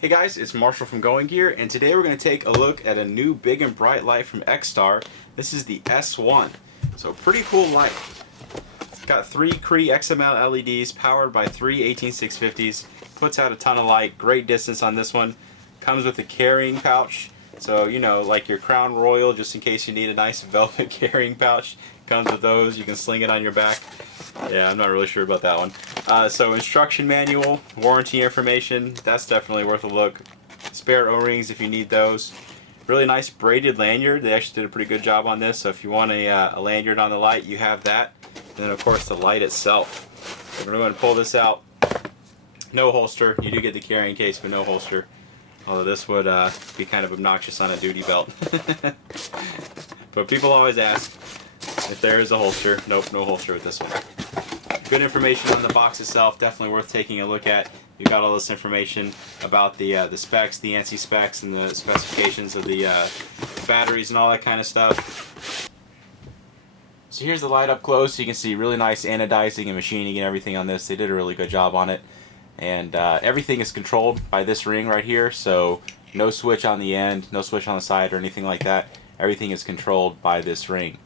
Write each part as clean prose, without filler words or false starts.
Hey guys, it's Marshall from Going Gear, and today we're going to take a look at a new big and bright light from Xtar. This is the S1. So pretty cool light. It's got 3 CREE XM-L LEDs powered by 3 18650s. Puts out a ton of light. Great distance on this one. Comes with a carrying pouch. So, you know, like your Crown Royal, just in case you need a nice velvet carrying pouch. Comes with those. You can sling it on your back. Yeah, I'm not really sure about that one. So instruction manual, warranty information, that's definitely worth a look. Spare O-rings if you need those. Really nice braided lanyard. They actually did a pretty good job on this. So if you want a lanyard on the light, you have that. And then of course the light itself. So we're going to pull this out. No holster. You do get the carrying case, but no holster. Although this would be kind of obnoxious on a duty belt. But people always ask if there is a holster. Nope, no holster with this one. Good information on the box itself, definitely worth taking a look at. You've got all this information about the specs, the ANSI specs, and the specifications of the batteries and all that kind of stuff. So here's the light up close. You can see really nice anodizing and machining and everything on this. They did a really good job on it. And everything is controlled by this ring right here, so no switch on the end, no switch on the side or anything like that. Everything is controlled by this ring.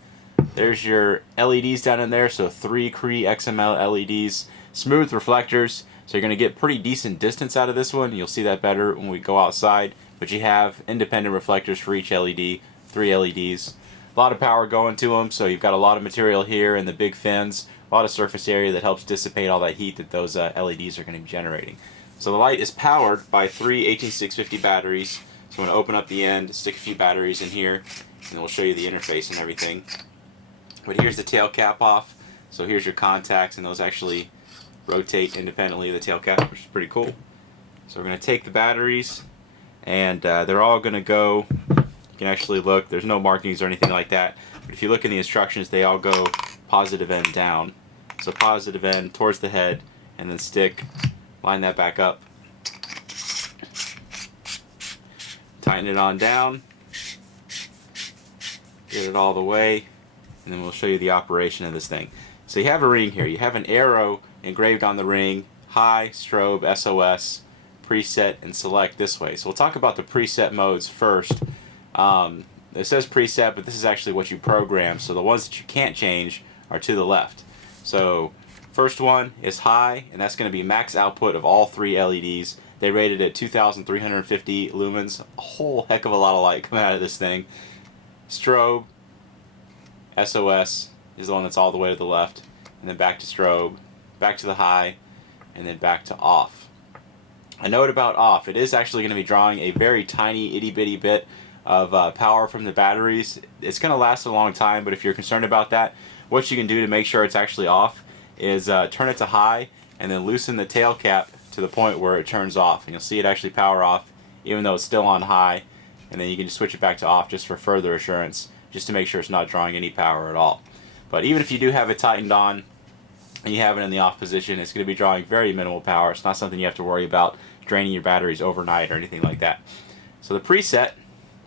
There's your LEDs down in there, so 3 CREE XM-L LEDs, smooth reflectors, so you're going to get pretty decent distance out of this one. You'll see that better when we go outside, but you have independent reflectors for each LED, 3 LEDs. A lot of power going to them, so you've got a lot of material here and the big fins, a lot of surface area that helps dissipate all that heat that those LEDs are going to be generating. So the light is powered by 3 18650 batteries, so I'm going to open up the end, stick a few batteries in here, and we'll show you the interface and everything. But here's the tail cap off. So here's your contacts, and those actually rotate independently of the tail cap, which is pretty cool. So we're going to take the batteries, and they're all going to go. You can actually look. There's no markings or anything like that. But if you look in the instructions, they all go positive end down. So positive end towards the head, and then stick. Line that back up. Tighten it on down. Get it all the way. And then we'll show you the operation of this thing. So you have a ring here. You have an arrow engraved on the ring, high, strobe, SOS, preset, and select this way. So we'll talk about the preset modes first. It says preset, but this is actually what you program. So the ones that you can't change are to the left. So first one is high, and that's going to be max output of all 3 LEDs. They rated at 2,350 lumens. A whole heck of a lot of light coming out of this thing. Strobe, SOS is the one that's all the way to the left, and then back to strobe, back to the high, and then back to off. A note about off, it is actually going to be drawing a very tiny itty bitty bit of power from the batteries. It's going to last a long time, but if you're concerned about that, what you can do to make sure it's actually off is turn it to high and then loosen the tail cap to the point where it turns off, and you'll see it actually power off even though it's still on high, and then you can just switch it back to off just for further assurance, just to make sure it's not drawing any power at all. But even if you do have it tightened on and you have it in the off position, it's going to be drawing very minimal power. It's not something you have to worry about draining your batteries overnight or anything like that. So the preset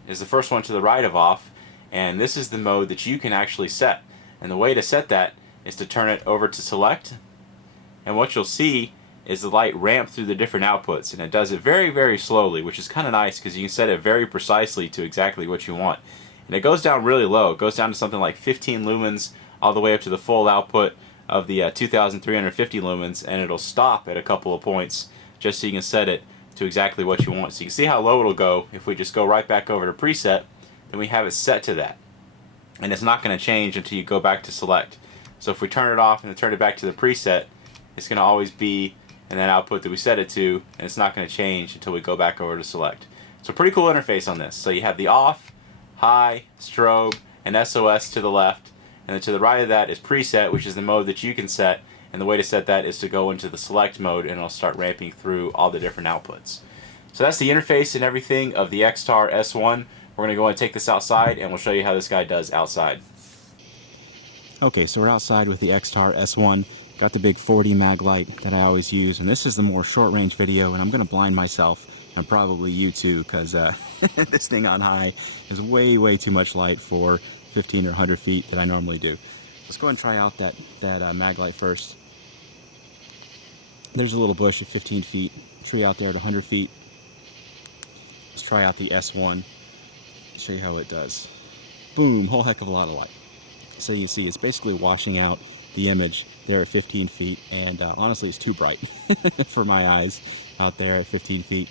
is the first one to the right of off, and this is the mode that you can actually set. And the way to set that is to turn it over to select, and what you'll see is the light ramp through the different outputs, and it does it very, very slowly, which is kind of nice because you can set it very precisely to exactly what you want. And it goes down really low. It goes down to something like 15 lumens all the way up to the full output of the 2,350 lumens, and it'll stop at a couple of points just so you can set it to exactly what you want. So you can see how low it'll go. If we just go right back over to preset, then we have it set to that. And it's not going to change until you go back to select. So if we turn it off and then turn it back to the preset, it's going to always be in that output that we set it to, and it's not going to change until we go back over to select. So pretty cool interface on this. So you have the off, high, strobe, and SOS to the left, and then to the right of that is preset, which is the mode that you can set, and the way to set that is to go into the select mode, and it'll start ramping through all the different outputs. So that's the interface and everything of the Xtar S1. We're going to go and take this outside, and we'll show you how this guy does outside. Okay, so we're outside with the Xtar S1. Got the big 40 mag light that I always use, and this is the more short range video, and I'm going to blind myself, and probably you too, because this thing on high is way too much light for 15 or 100 feet that I normally do. Let's go and try out that mag light first. There's a little bush at 15 feet, tree out there at 100 feet. Let's try out the S1. Show you how it does. Boom, whole heck of a lot of light. So you see it's basically washing out the image there at 15 feet, and honestly it's too bright for my eyes out there at 15 feet.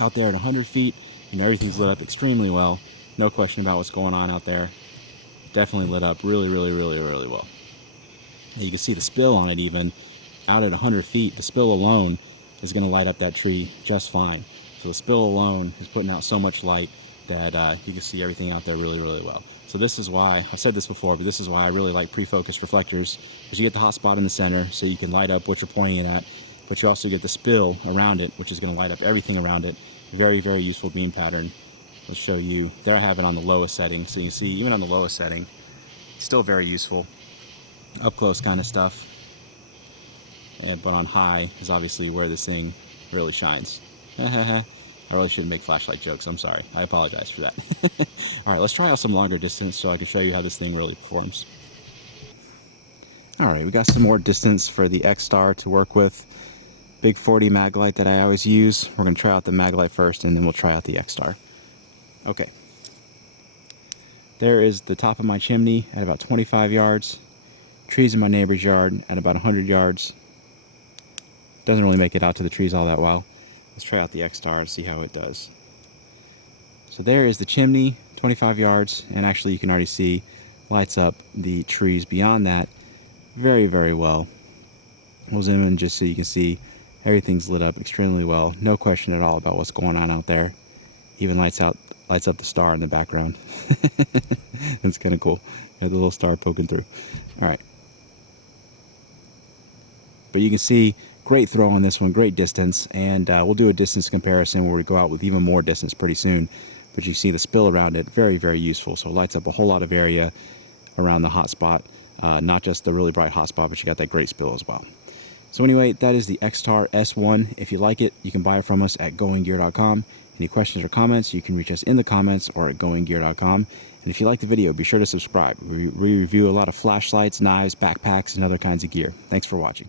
Out there at 100 feet, you know, everything's lit up extremely well. No question about what's going on out there. Definitely lit up really well. And you can see the spill on it even. Out at 100 feet, the spill alone is going to light up that tree just fine. So the spill alone is putting out so much light that you can see everything out there really well. So this is why, I've said this before, but this is why I really like pre-focused reflectors, because you get the hot spot in the center so you can light up what you're pointing it at, but you also get the spill around it, which is going to light up everything around it. Very useful beam pattern. Let's show you. There I have it on the lowest setting, so you can see even on the lowest setting, still very useful. Up close kind of stuff. But on high is obviously where this thing really shines. I really shouldn't make flashlight jokes. I'm sorry. I apologize for that. All right, let's try out some longer distance so I can show you how this thing really performs. All right, we got some more distance for the Xtar to work with. Big 40 mag light that I always use. We're going to try out the mag light first, and then we'll try out the Xtar. Okay. There is the top of my chimney at about 25 yards. Trees in my neighbor's yard at about 100 yards. Doesn't really make it out to the trees all that well. Let's try out the Xtar and see how it does. So there is the chimney, 25 yards, and actually you can already see lights up the trees beyond that very well. We'll zoom in just so you can see everything's lit up extremely well. No question at all about what's going on out there. Even lights up the star in the background. That's kind of cool. Got the little star poking through. All right. But you can see great throw on this one, great distance, and we'll do a distance comparison where we go out with even more distance pretty soon. But you see the spill around it, very useful. So it lights up a whole lot of area around the hot spot, not just the really bright hot spot, but you got that great spill as well. So anyway, that is the Xtar S1. If you like it, you can buy it from us at goinggear.com. Any questions or comments, you can reach us in the comments or at goinggear.com. And if you like the video, be sure to subscribe. We review a lot of flashlights, knives, backpacks, and other kinds of gear. Thanks for watching.